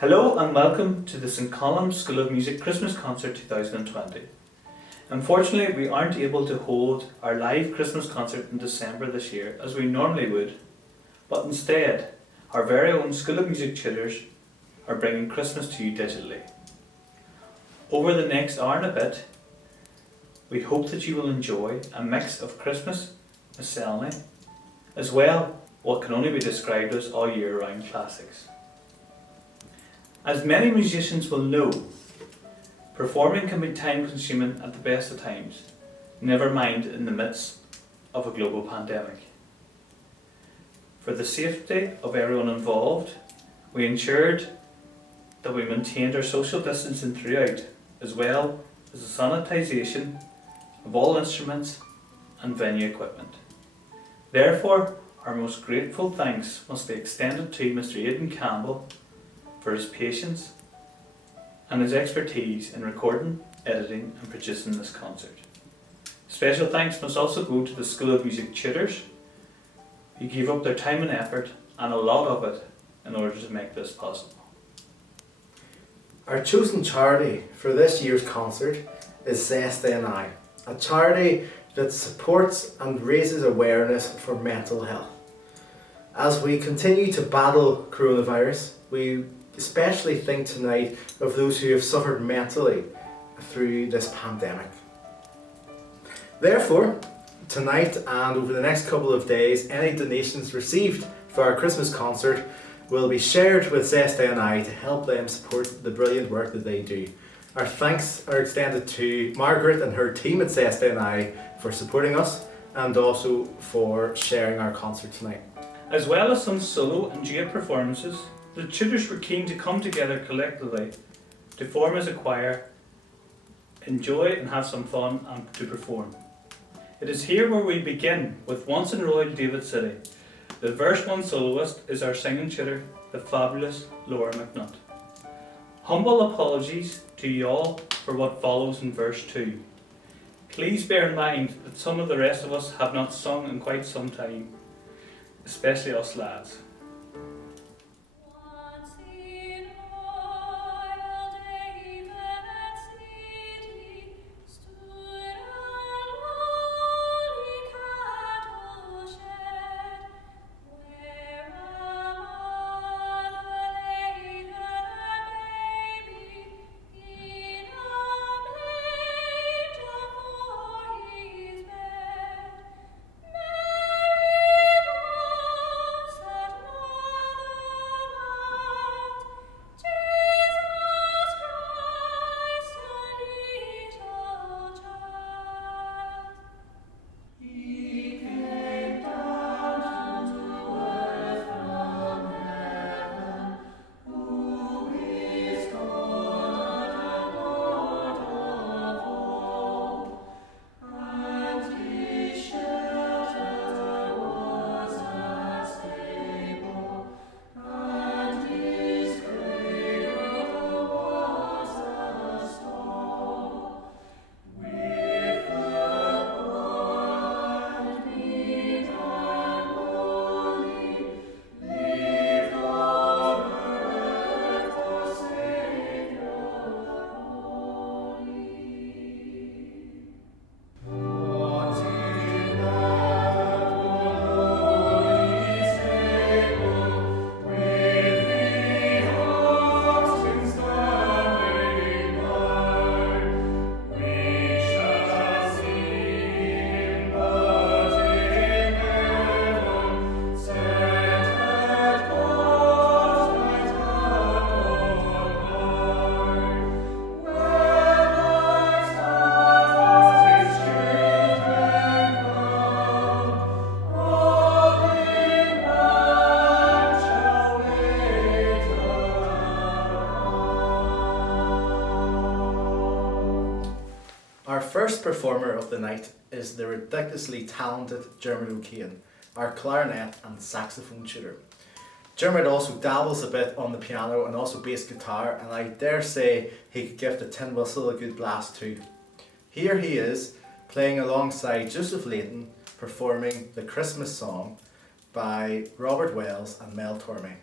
Hello and welcome to the St Columb School of Music Christmas Concert 2020. Unfortunately, we aren't able to hold our live Christmas concert in December this year as we normally would, but instead, our very own School of Music tutors are bringing Christmas to you digitally. Over the next hour and a bit, we hope that you will enjoy a mix of Christmas miscellany, as well what can only be described as all year round classics. As many musicians will know, performing can be time consuming at the best of times, never mind in the midst of a global pandemic. For the safety of everyone involved, we ensured that we maintained our social distancing throughout, as well as the sanitisation of all instruments and venue equipment. Therefore, our most grateful thanks must be extended to Mr. Aidan Campbell for his patience and his expertise in recording, editing and producing this concert. Special thanks must also go to the School of Music tutors who gave up their time and effort, and a lot of it, in order to make this possible. Our chosen charity for this year's concert is Zest NI, a charity that supports and raises awareness for mental health. As we continue to battle coronavirus, we especially think tonight of those who have suffered mentally through this pandemic. Therefore, tonight and over the next couple of days, any donations received for our Christmas concert will be shared with Zest NI to help them support the brilliant work that they do. Our thanks are extended to Margaret and her team at Zest NI for supporting us and also for sharing our concert tonight. As well as some solo and duet performances, the tutors were keen to come together collectively to form as a choir, enjoy and have some fun and to perform. It is here where we begin with Once in Royal David City. The verse 1 soloist is our singing tutor, the fabulous Laura McNutt. Humble apologies to you all for what follows in verse 2. Please bear in mind that some of the rest of us have not sung in quite some time, especially us lads. Our first performer of the night is the ridiculously talented Dermot O'Kane, our clarinet and saxophone tutor. Dermot also dabbles a bit on the piano and also bass guitar, and I dare say he could give the tin whistle a good blast too. Here he is, playing alongside Joseph Layton, performing the Christmas song by Robert Wells and Mel Tormé.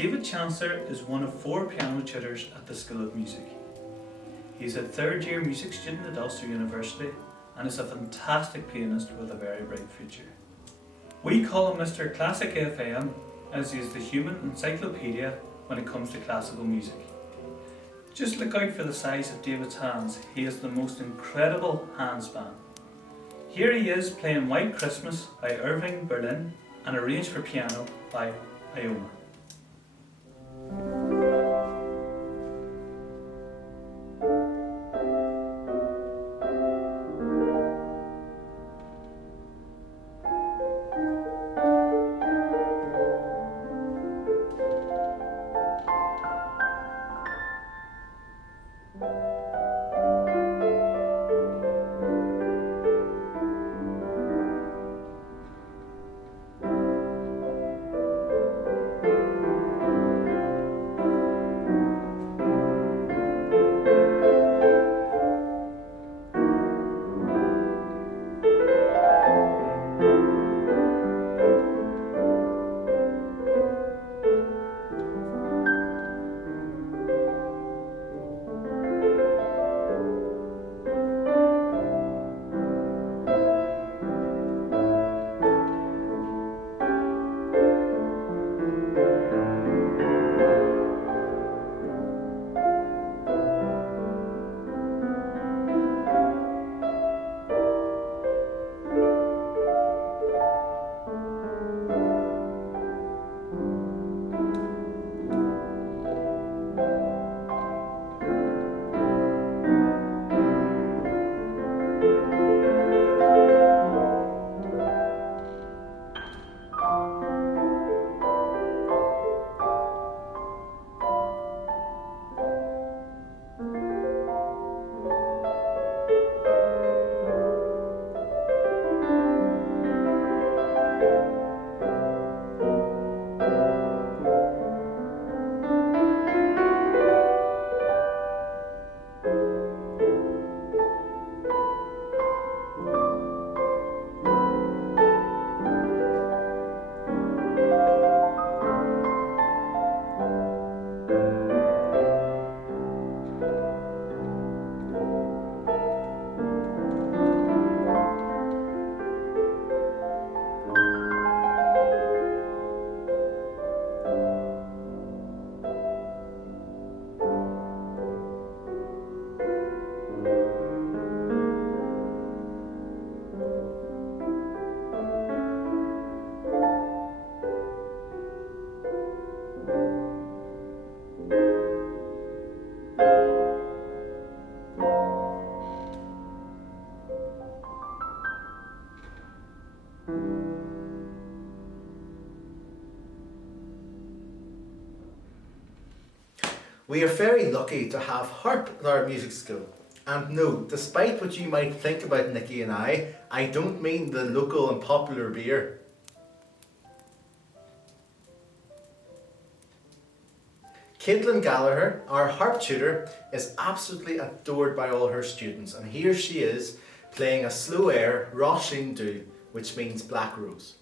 David Chancellor is one of 4 piano tutors at the School of Music. He is a third-year music student at Ulster University and is a fantastic pianist with a very bright future. We call him Mr. Classic FM as he is the human encyclopedia when it comes to classical music. Just look out for the size of David's hands. He has the most incredible hand span. Here he is playing White Christmas by Irving Berlin and arranged for piano by Iommi. We are very lucky to have harp at our music school. And no, despite what you might think about Nikki and I don't mean the local and popular beer. Caitlin Gallagher, our harp tutor, is absolutely adored by all her students, and here she is playing a slow air, Roisin Du, which means Black Rose.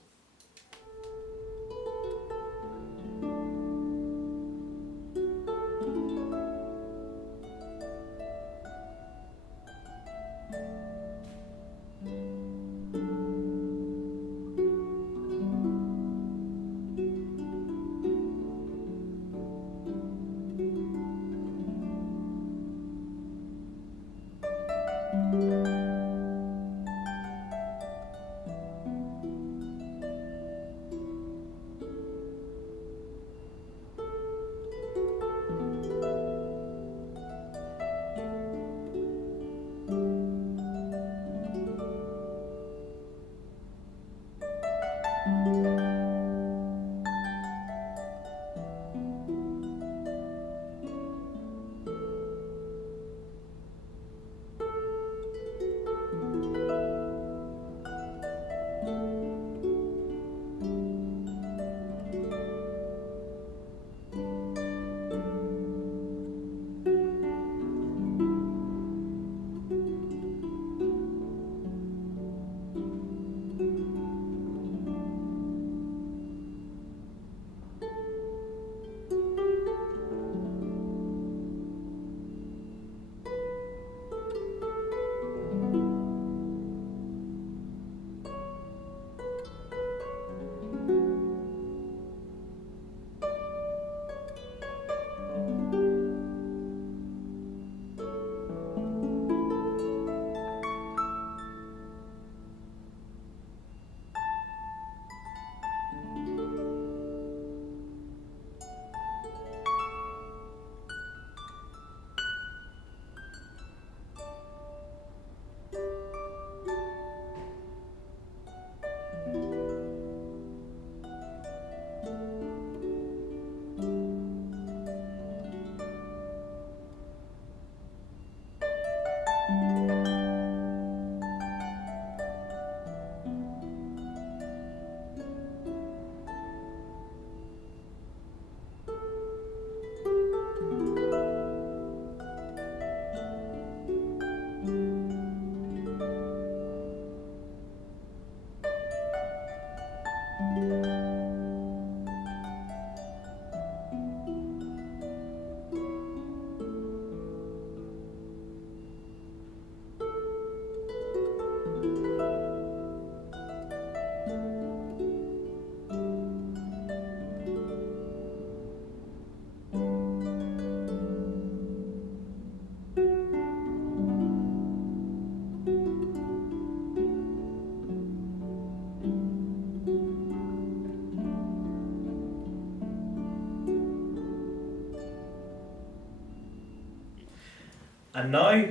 And now,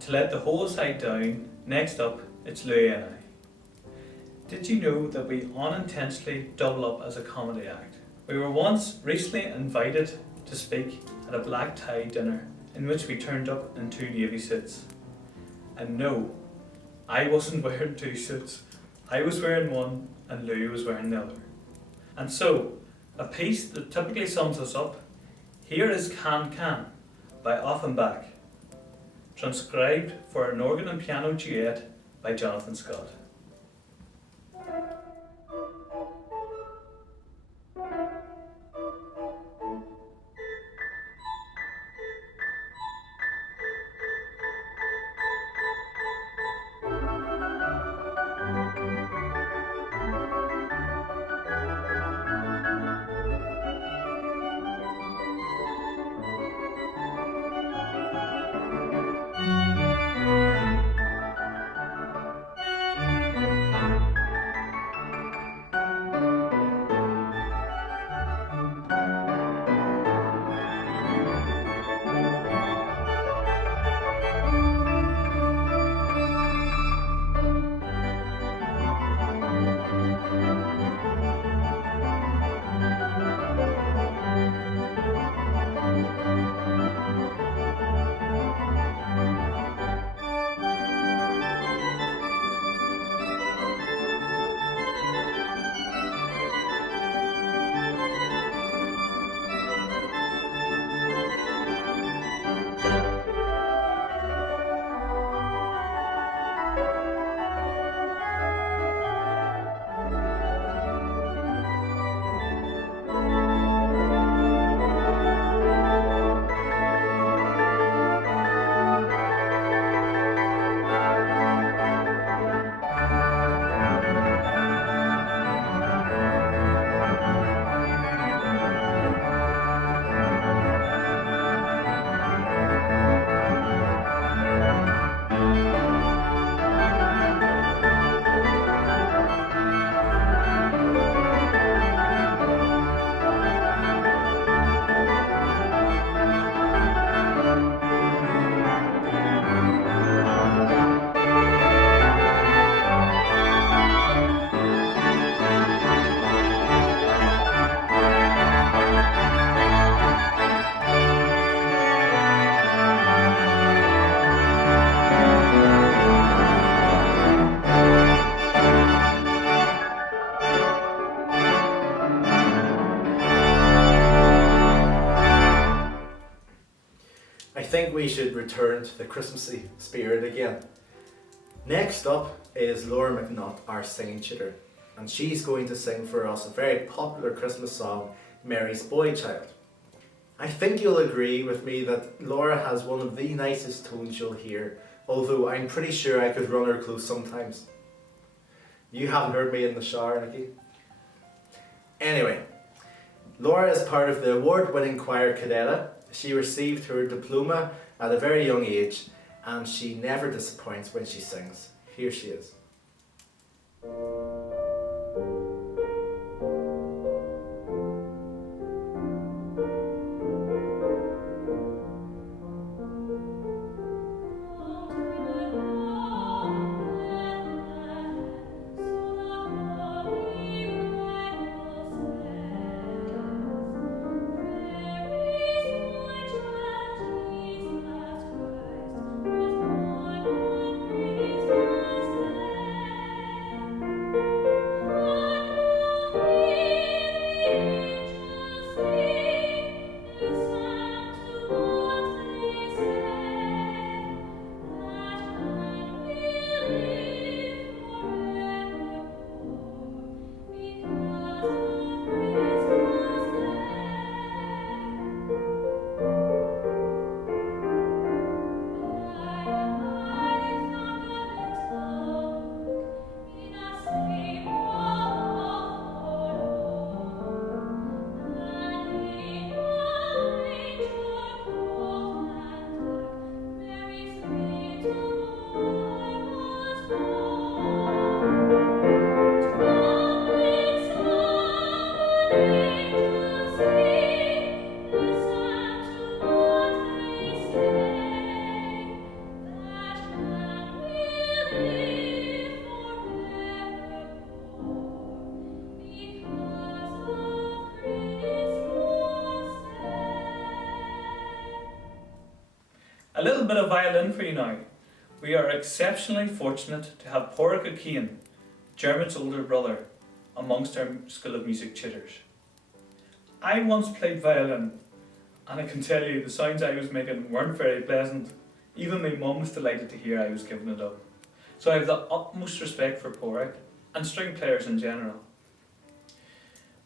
to let the whole site down, next up, it's Louie and I. Did you know that we unintentionally double up as a comedy act? We were once recently invited to speak at a black tie dinner in which we turned up in 2 navy suits. And no, I wasn't wearing 2 suits. I was wearing one and Louie was wearing the other. And so, a piece that typically sums us up, here is Can Can by Offenbach, transcribed for an organ and piano duet by Jonathan Scott. I think we should return to the Christmassy spirit again. Next up is Laura McNutt, our singing tutor, and she's going to sing for us a very popular Christmas song, Mary's Boy Child. I think you'll agree with me that Laura has one of the nicest tones you'll hear, although I'm pretty sure I could run her close sometimes. You haven't heard me in the shower, Nikki? Anyway, Laura is part of the award-winning choir Cadetta. She received her diploma at a very young age, and she never disappoints when she sings. Here she is. bit of violin for you now. We are exceptionally fortunate to have Pádraig Ó Ciain, Dermot's older brother, amongst our School of Music tutors. I once played violin, and I can tell you the sounds I was making weren't very pleasant. Even my mum was delighted to hear I was giving it up. So I have the utmost respect for Pádraig and string players in general.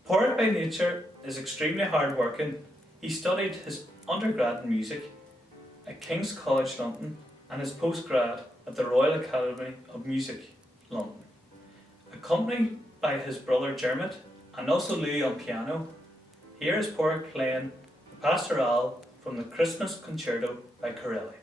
Pádraig by nature is extremely hard working. He studied his undergrad in music at King's College London and his postgrad at the Royal Academy of Music, London. Accompanied by his brother Dermot and also Louis on piano, here is Pádraig playing the Pastorale from the Christmas Concerto by Corelli.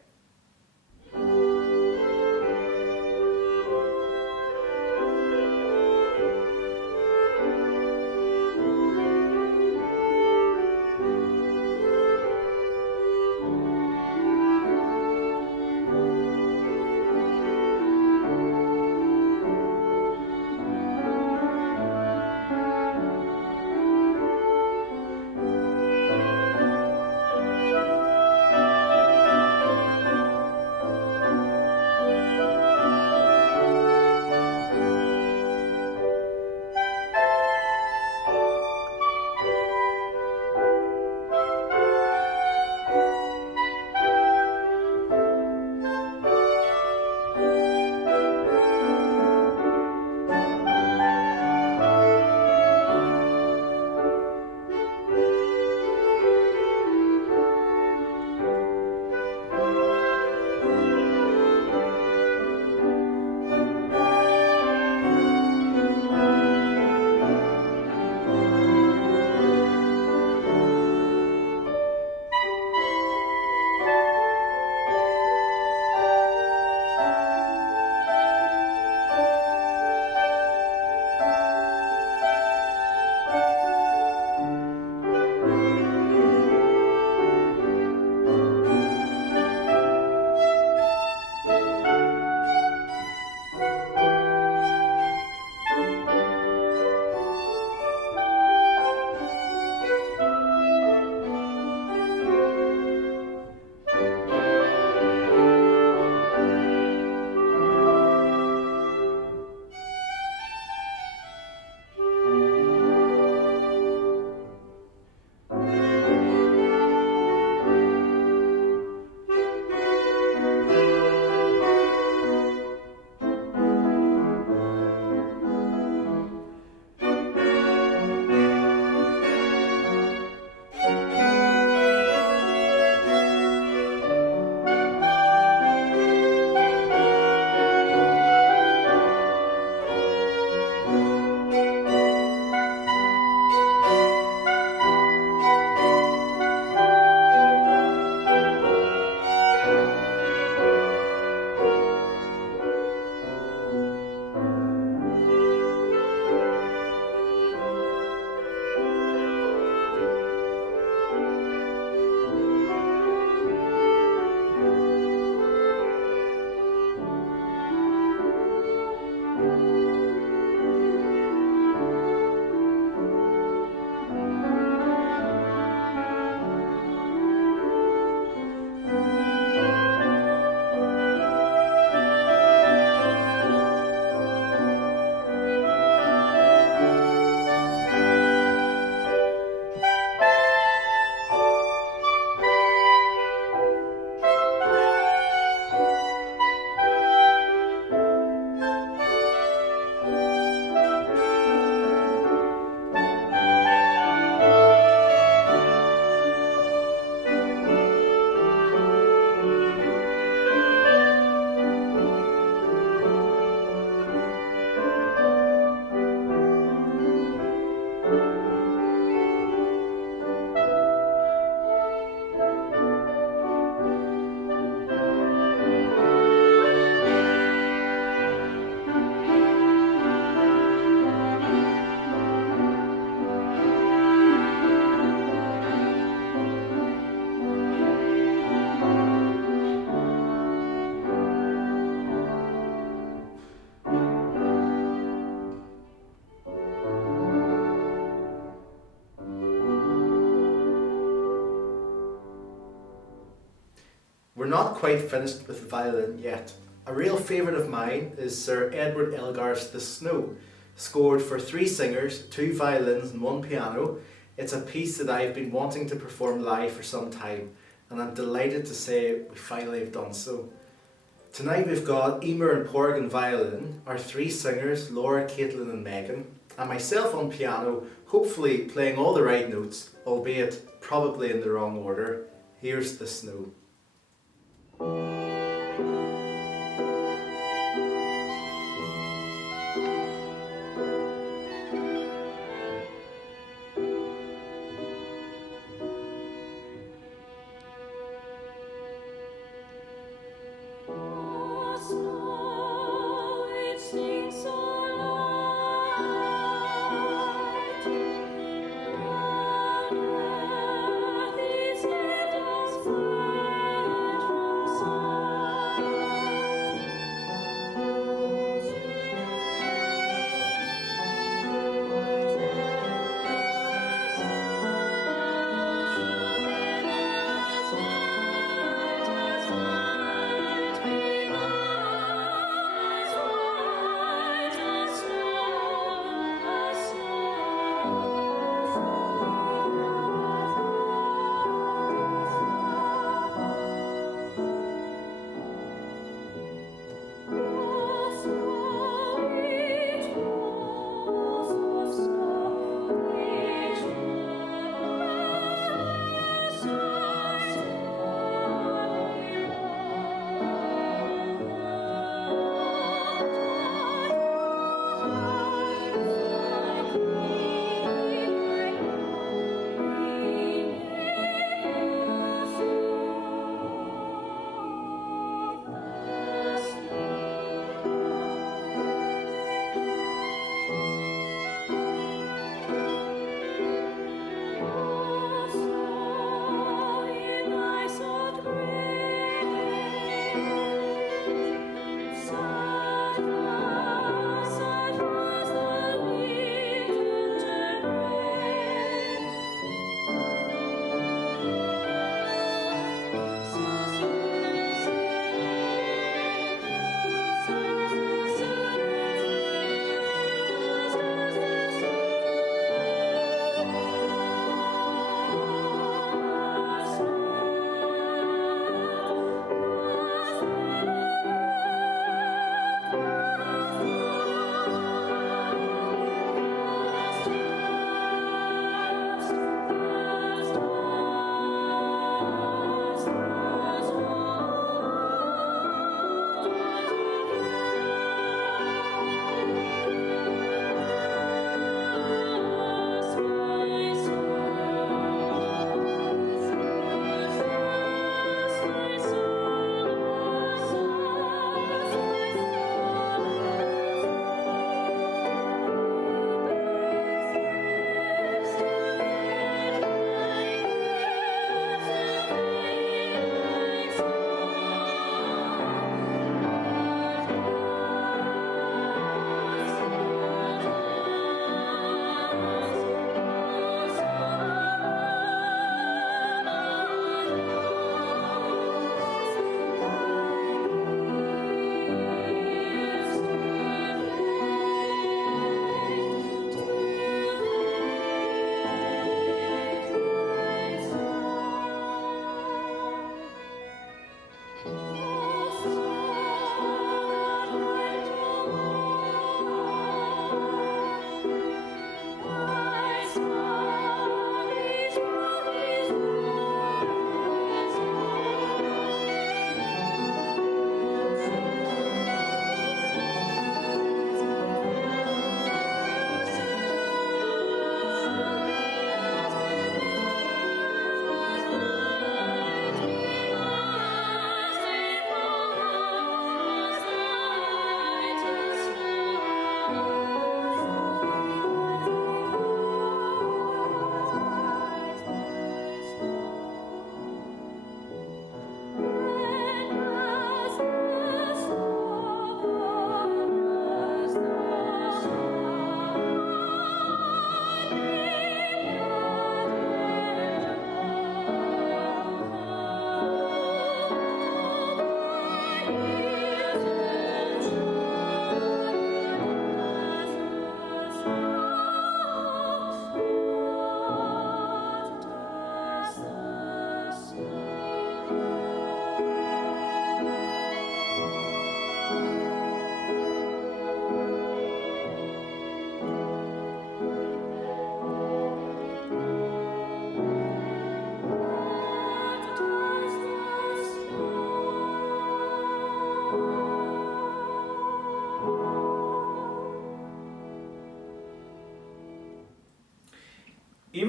we're not quite finished with the violin yet. A real favourite of mine is Sir Edward Elgar's The Snow, scored for 3 singers, 2 violins and 1 piano. It's a piece that I've been wanting to perform live for some time, and I'm delighted to say we finally have done so. Tonight we've got Emer and Porg on violin, our 3 singers, Laura, Caitlin and Megan, and myself on piano, hopefully playing all the right notes, albeit probably in the wrong order. Here's The Snow.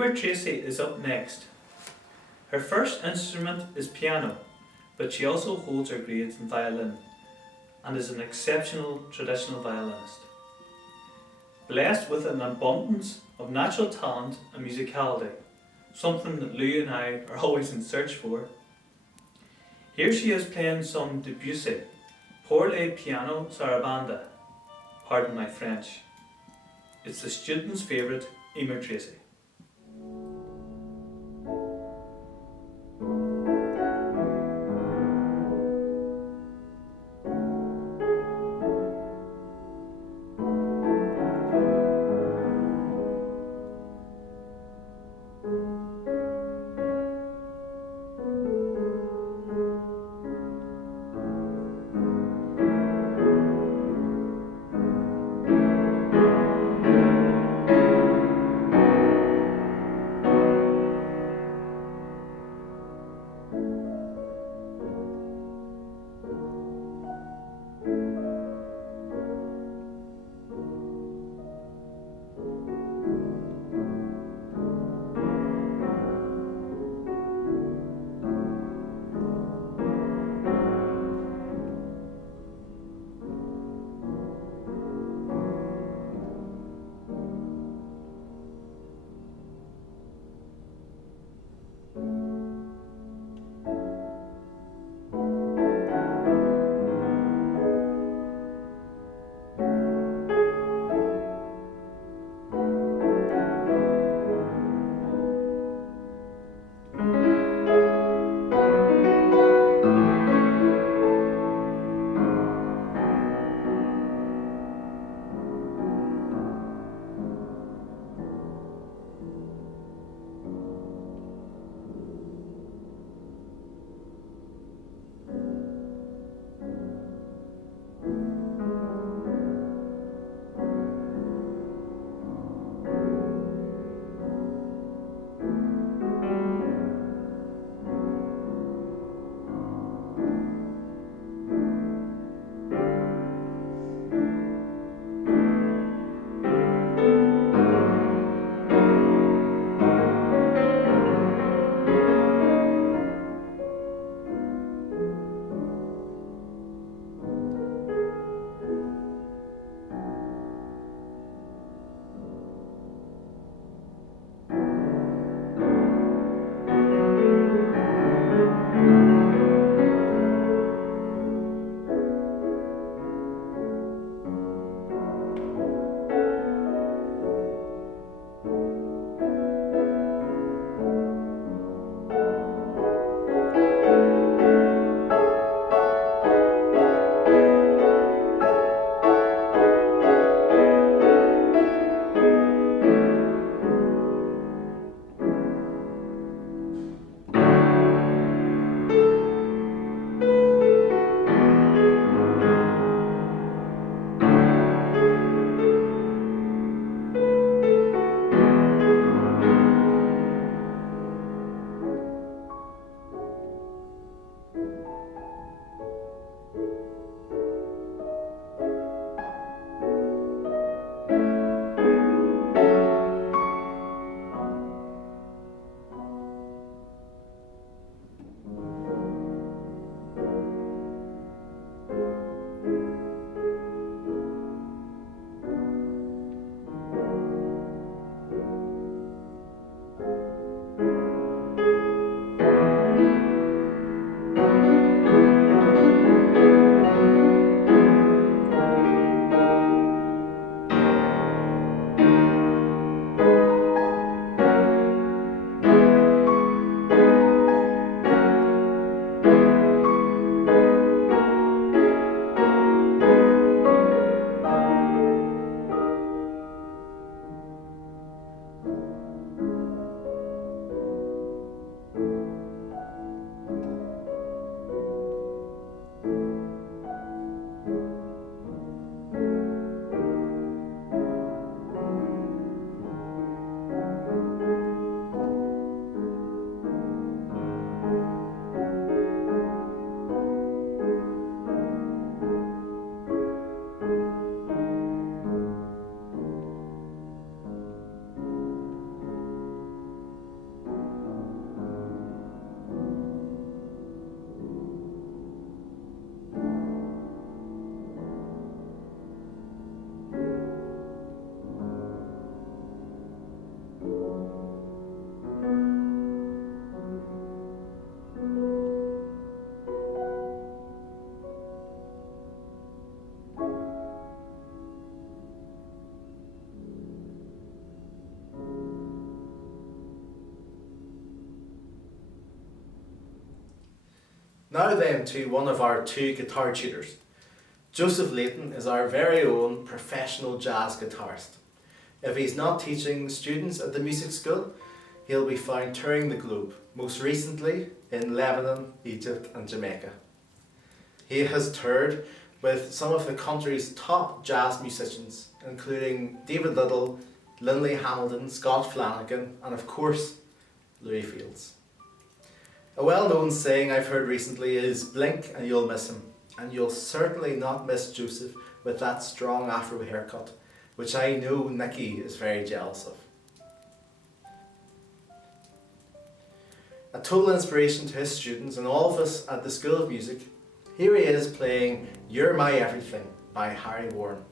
Emer Tracy is up next. Her first instrument is piano, but she also holds her grades in violin and is an exceptional traditional violinist. Blessed with an abundance of natural talent and musicality, something that Lou and I are always in search for. Here she is playing some Debussy, Pour le piano sarabanda, pardon my French. It's the student's favourite, Emer Tracy. Now then to one of our two guitar tutors. Joseph Layton is our very own professional jazz guitarist. If he's not teaching students at the music school, he'll be found touring the globe, most recently in Lebanon, Egypt and Jamaica. He has toured with some of the country's top jazz musicians, including David Little, Lindley Hamilton, Scott Flanagan and of course Louis Fields. A well-known saying I've heard recently is blink and you'll miss him, and you'll certainly not miss Joseph with that strong afro haircut, which I know Nikki is very jealous of. A total inspiration to his students and all of us at the School of Music, here he is playing You're My Everything by Harry Warren.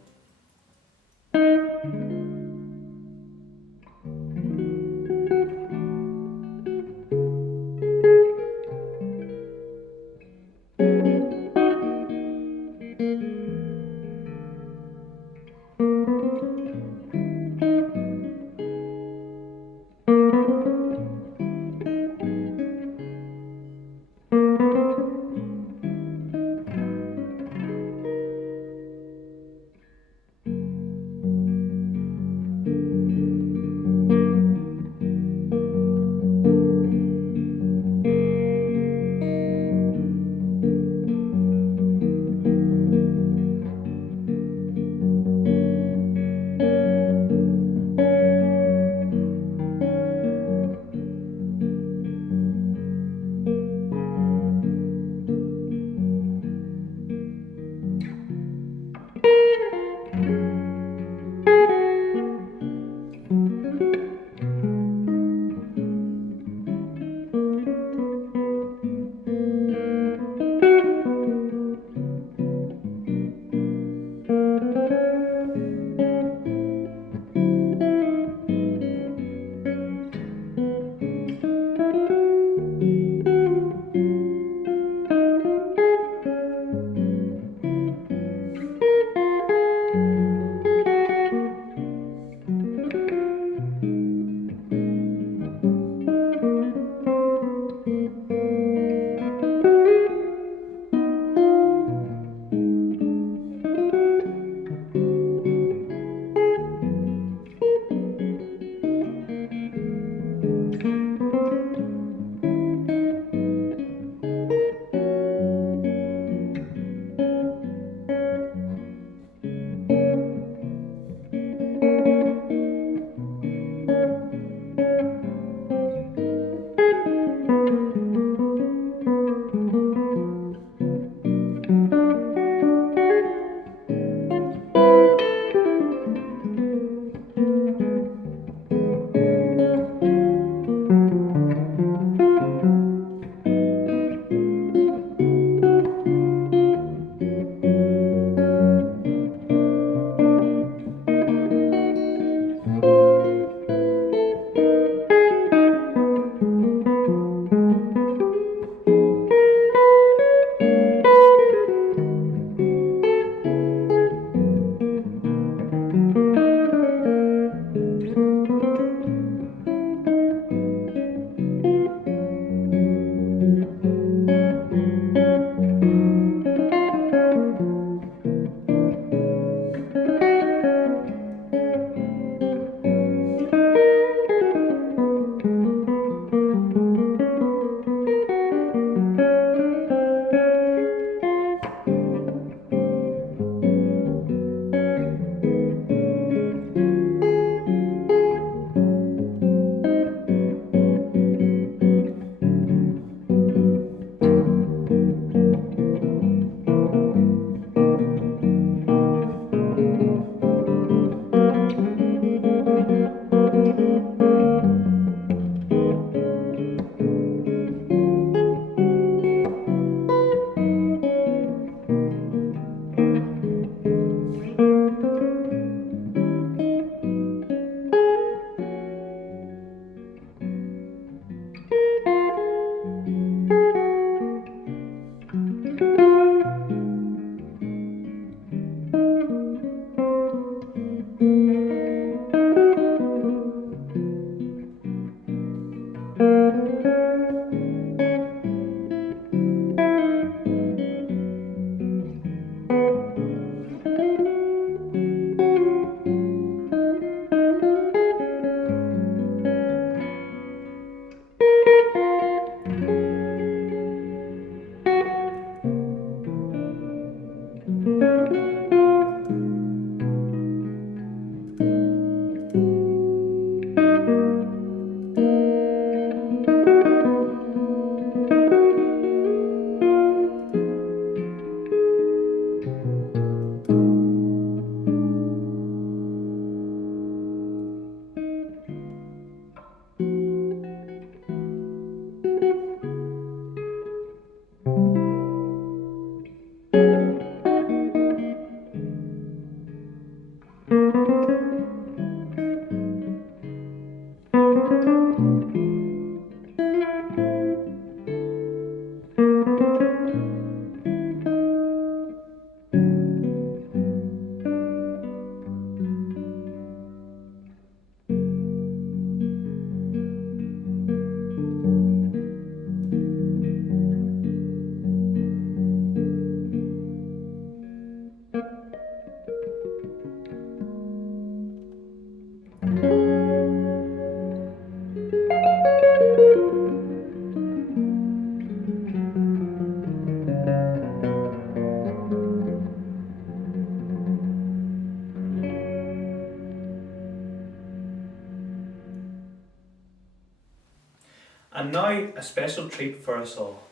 a special treat for us all.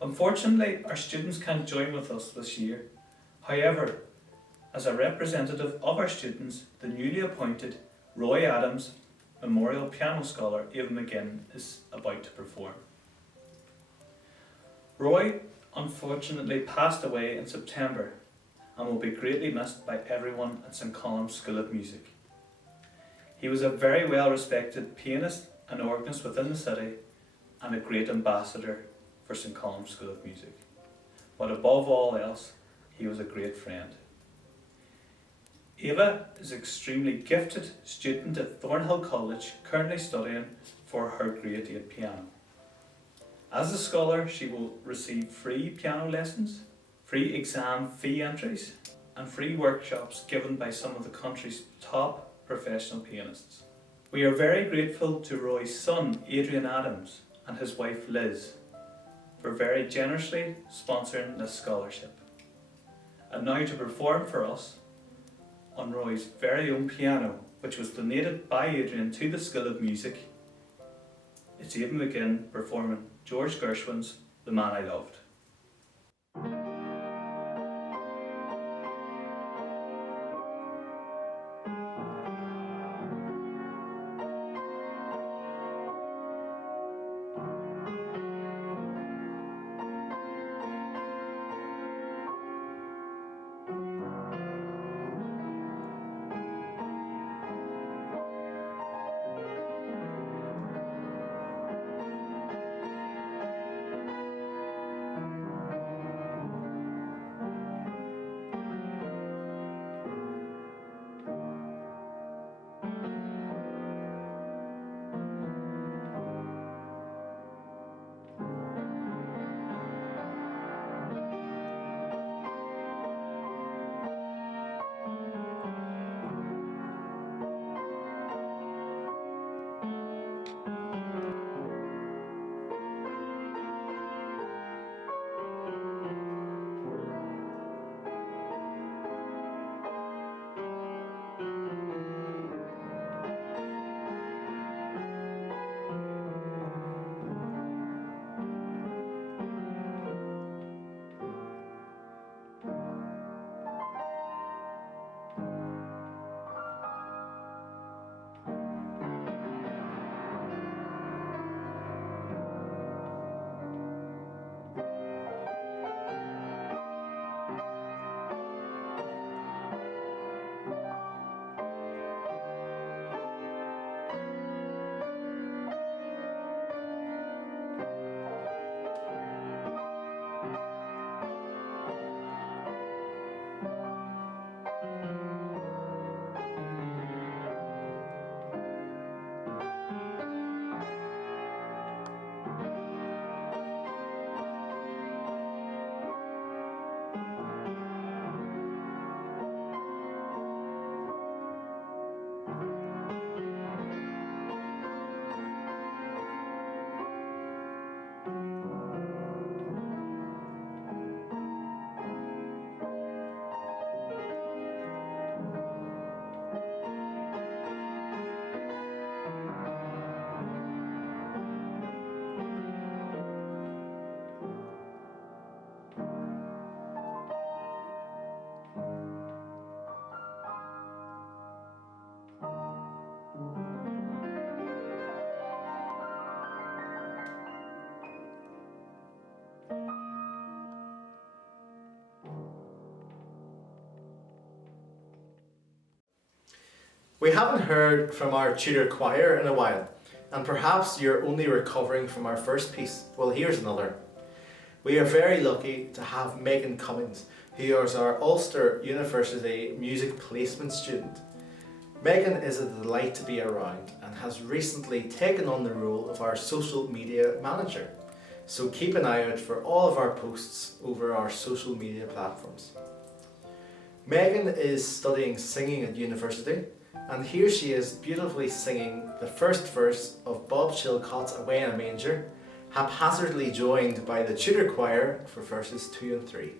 Unfortunately, our students can't join with us this year. However, as a representative of our students, the newly appointed Roy Adams Memorial Piano Scholar Ava McGinn is about to perform. Roy unfortunately passed away in September and will be greatly missed by everyone at St Columb's School of Music. He was a very well respected pianist and organist within the city and a great ambassador for St Columb's School of Music. But above all else, he was a great friend. Ava is an extremely gifted student at Thornhill College, currently studying for her Grade 8 piano. As a scholar, she will receive free piano lessons, free exam fee entries, and free workshops given by some of the country's top professional pianists. We are very grateful to Roy's son, Adrian Adams, and his wife, Liz, for very generously sponsoring this scholarship. And now to perform for us on Roy's very own piano, which was donated by Adrian to the School of Music, it's Ava McGinn performing George Gershwin's The Man I Loved. We haven't heard from our Tudor choir in a while, and perhaps you're only recovering from our first piece. Well, here's another. We are very lucky to have Megan Cummings, who is our Ulster University music placement student. Megan is a delight to be around and has recently taken on the role of our social media manager. So keep an eye out for all of our posts over our social media platforms. Megan is studying singing at university, and here she is beautifully singing the first verse of Bob Chilcott's Away in a Manger, haphazardly joined by the Tudor choir for verses 2 and 3.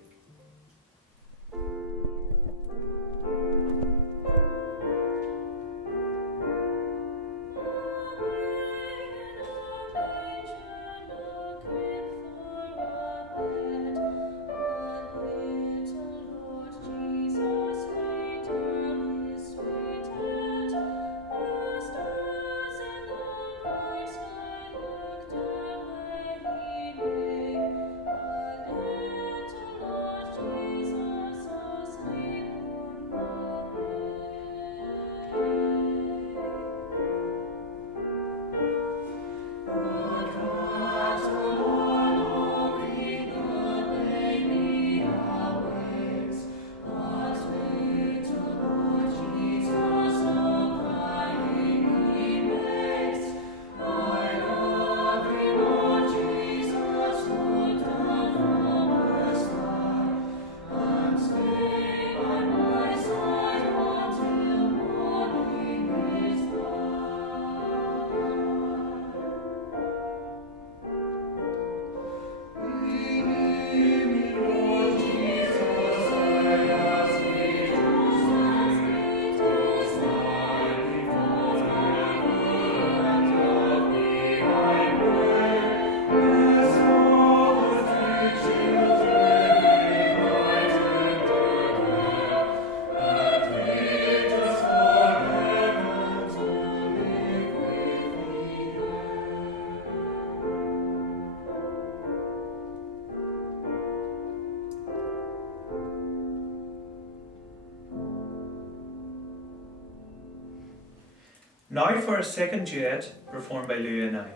Now for a second duet performed by Louie and I.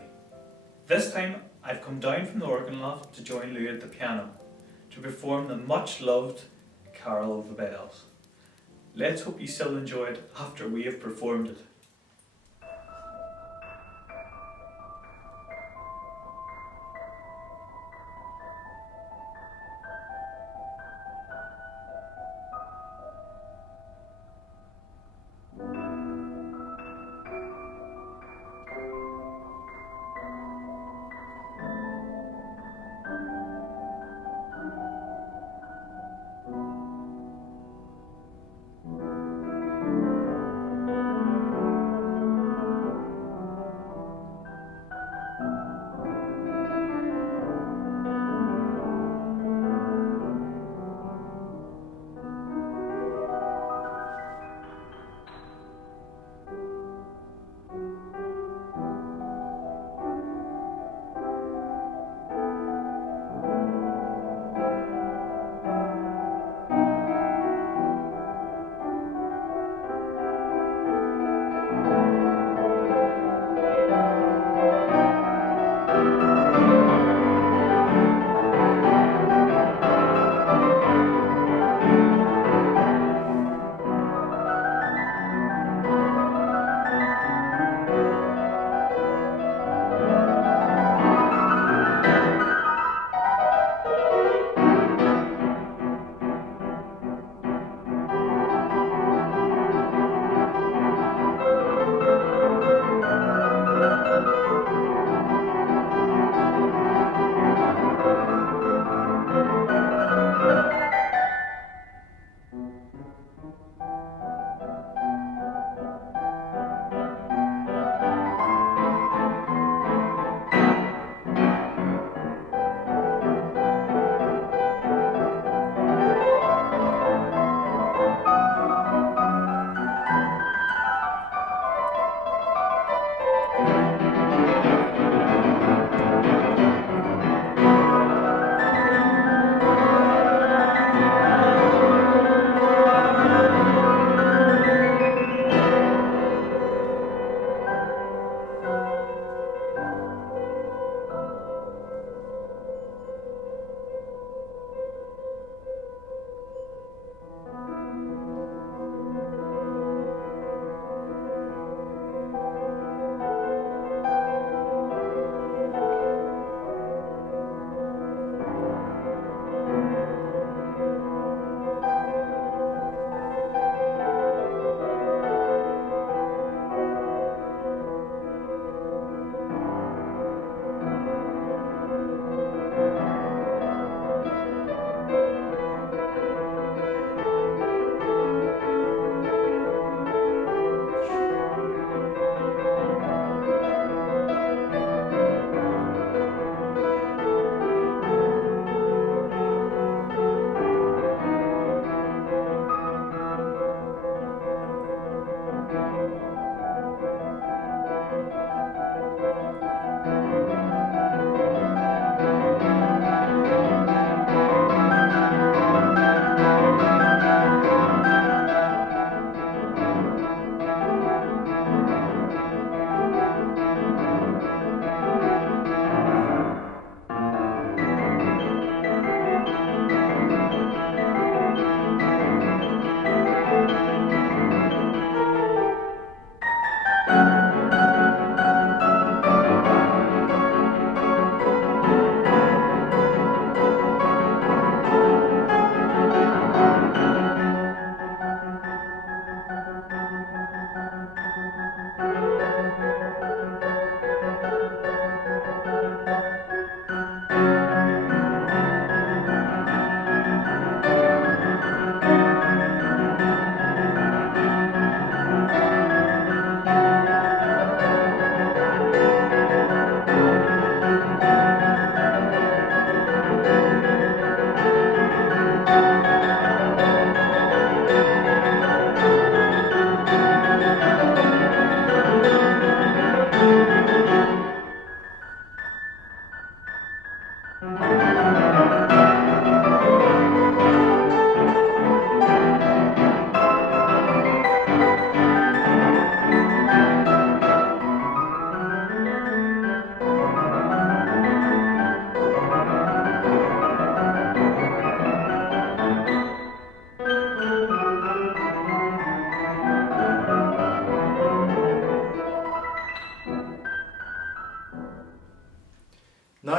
This time I've come down from the organ loft to join Louie at the piano to perform the much loved Carol of the Bells. Let's hope you still enjoy it after we have performed it.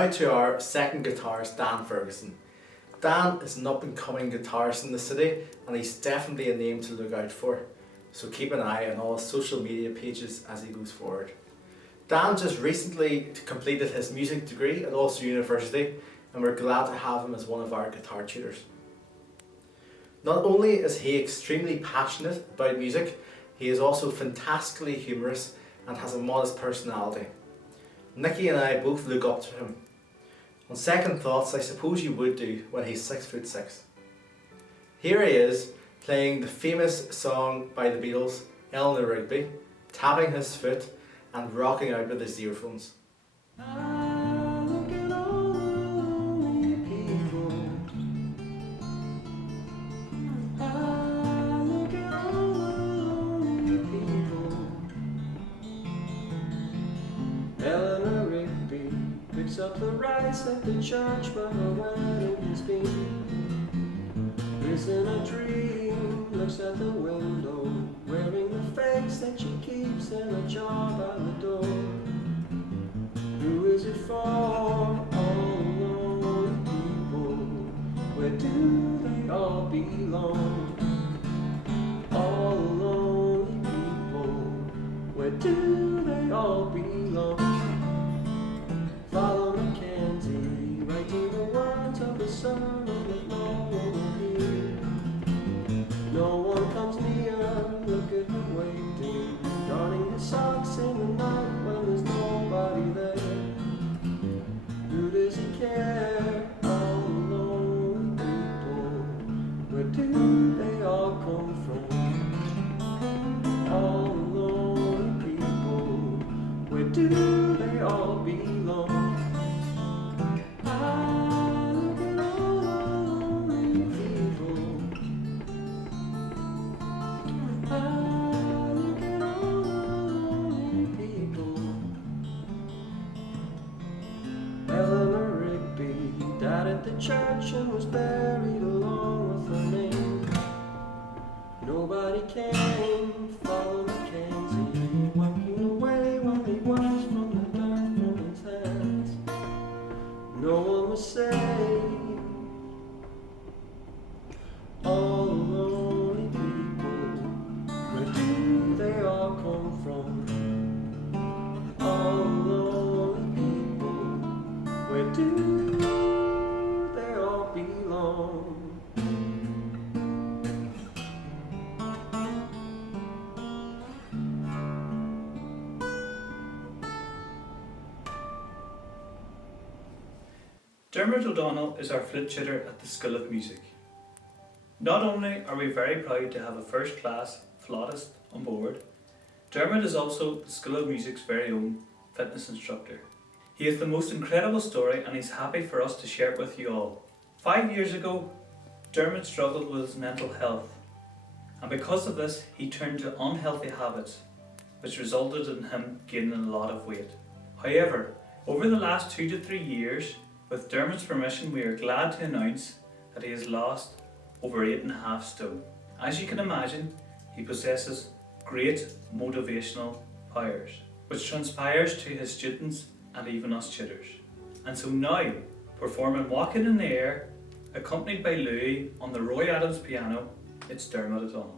Now to our second guitarist, Dan Ferguson. Dan is an up-and-coming guitarist in the city, and he's definitely a name to look out for. So keep an eye on all his social media pages as he goes forward. Dan just recently completed his music degree at Ulster University, and we're glad to have him as one of our guitar tutors. Not only is he extremely passionate about music, he is also fantastically humorous and has a modest personality. Nikki and I both look up to him. On second thoughts, I suppose you would do when he's 6'6". Here he is, playing the famous song by the Beatles, Eleanor Rigby, tapping his foot and rocking out with his earphones. Eleanor Rigby picks up the rice at the church where her wedding has been. Lives in a dream, looks at the window, wearing the face that she keeps in a jar by the door. Who is it for? All lonely people. Where do they all belong? All lonely people. Where do they all belong? Follow Mackenzie, writing the words of a sermon that no one will hear. No one comes near, look at her waiting, darning her socks in the night when there's nobody there. Who does he care? All lonely people. Where do they all come from? All lonely people. Where do they all belong? I look at all lonely people. I look at all lonely people. Eleanor Rigby died at the church and was buried along with her name. Nobody came, follow Mackenzie, walking away while he watched from the dirt from his hands. No one was saved. All lonely people, where do they all come from? All lonely people, where do they all belong? Dermot O'Donnell is our flute tutor at the School of Music. Not only are we very proud to have a first-class flautist on board, Dermot is also the School of Music's very own fitness instructor. He has the most incredible story and he's happy for us to share it with you all. 5 years ago, Dermot struggled with his mental health, and because of this he turned to unhealthy habits, which resulted in him gaining a lot of weight. However, over the last 2 to 3 years, with Dermot's permission, we are glad to announce that he has lost over 8.5 stone. As you can imagine, he possesses great motivational powers, which transpires to his students and even us tutors. And so now, performing Walking in the Air, accompanied by Louis on the Roy Adams piano, it's Dermot O'Donnell.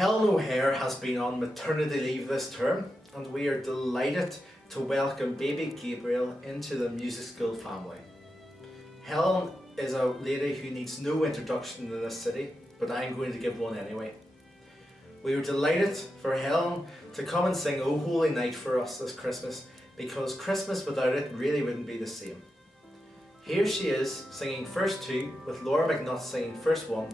Helen O'Hare has been on maternity leave this term, and we are delighted to welcome baby Gabriel into the music school family. Helen is a lady who needs no introduction in this city, but I'm going to give one anyway. We were delighted for Helen to come and sing O Holy Night for us this Christmas, because Christmas without it really wouldn't be the same. Here she is singing verse 2 with Laura McNutt singing verse 1,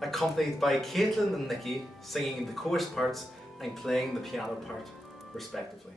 accompanied by Caitlin and Nikki singing the chorus parts and playing the piano part respectively.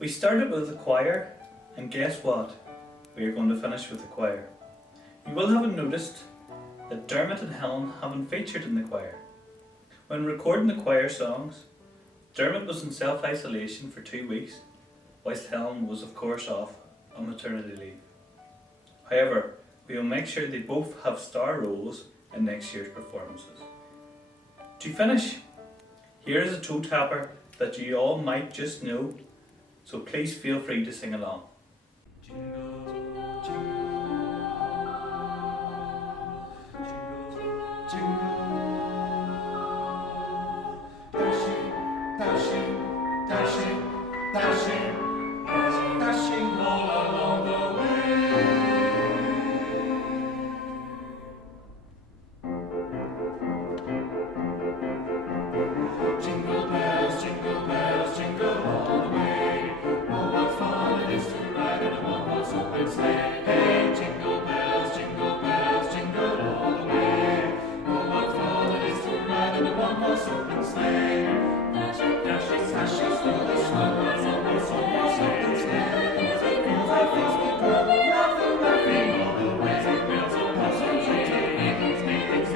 We started with the choir, and guess what? We are going to finish with the choir. You will have noticed that Dermot and Helen haven't featured in the choir. When recording the choir songs, Dermot was in self-isolation for 2 weeks, whilst Helen was of course off on maternity leave. However, we will make sure they both have star roles in next year's performances. To finish, here is a toe tapper that you all might just know, so please feel free to sing along. Dashing all along the way. Jingle bells, jingle all the way. Oh, what fun it is to ride in a one-horse open sleigh. Hey, jingle bells, jingle all the way. Oh, what fun it is to ride in a one-horse open sleigh. Dashing through the snow on this one-horse open sleigh. Laughing all the way. Bells are passing, making spirits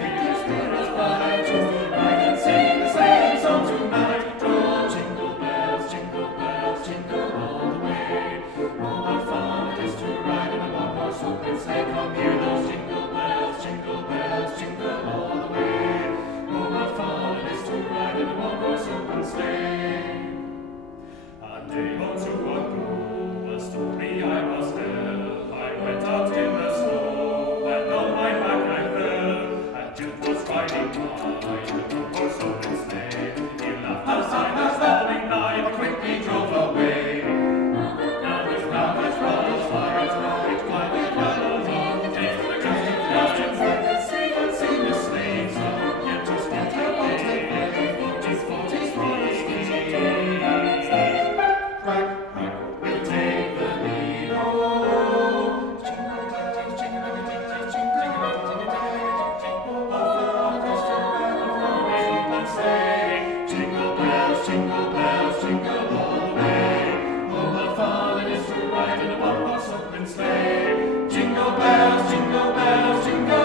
bright. Just to ride and sing the sleighing song tonight. Oh, jingle bells, jingle all the way. Oh, what fun it is to ride in a one-horse open sleigh. Come hear those jingle bells, jingle all the way. Oh, what fun it is to ride in a one-horse open sleigh. A day or two ago, a story I must tell. I went out in the snow, and on my back I fell. And Jude was riding by, the one-horse open sleigh. He laughed outside as falling night, but quickly drove away. Now his brothers fire, it's while we ride along. Take the questions and sing a sleighing song. Yet just can't help it, just for his crack, we'll take the lead. Oh, jingle bells, jingle all the way. Oh, what fun it is to ride in a one-horse open sleigh. Jingle bells, jingle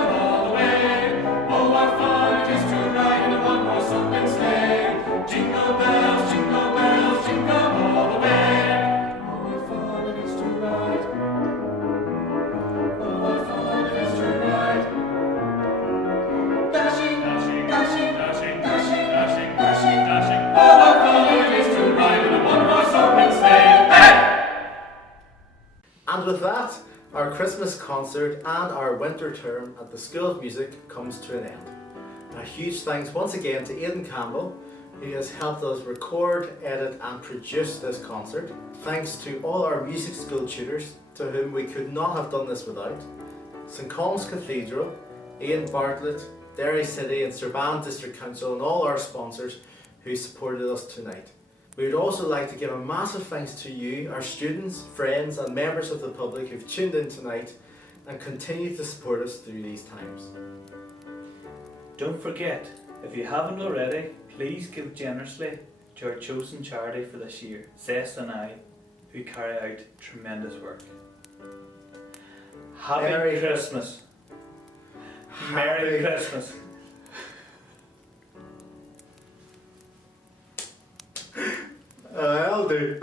all the way. Oh, what fun it is to ride in a one-horse open sleigh. Jingle bells, jingle all the way. Oh, what fun it is to ride. Oh, what fun it is to ride. Dashing. Oh, what fun it is to ride in a one-horse open sleigh. Hey! And with that, our Christmas concert and our winter term at the School of Music comes to an end. A huge thanks once again to Aidan Campbell, who has helped us record, edit and produce this concert. Thanks to all our music school tutors, to whom we could not have done this without. St Colm's Cathedral, Ian Bartlett, Derry City and Strabane District Council and all our sponsors who supported us tonight. We would also like to give a massive thanks to you, our students, friends and members of the public who've tuned in tonight and continue to support us through these times. Don't forget, if you haven't already, please give generously to our chosen charity for this year, Zest and I, who carry out tremendous work. Happy Merry Christmas. Merry Christmas. I'll do.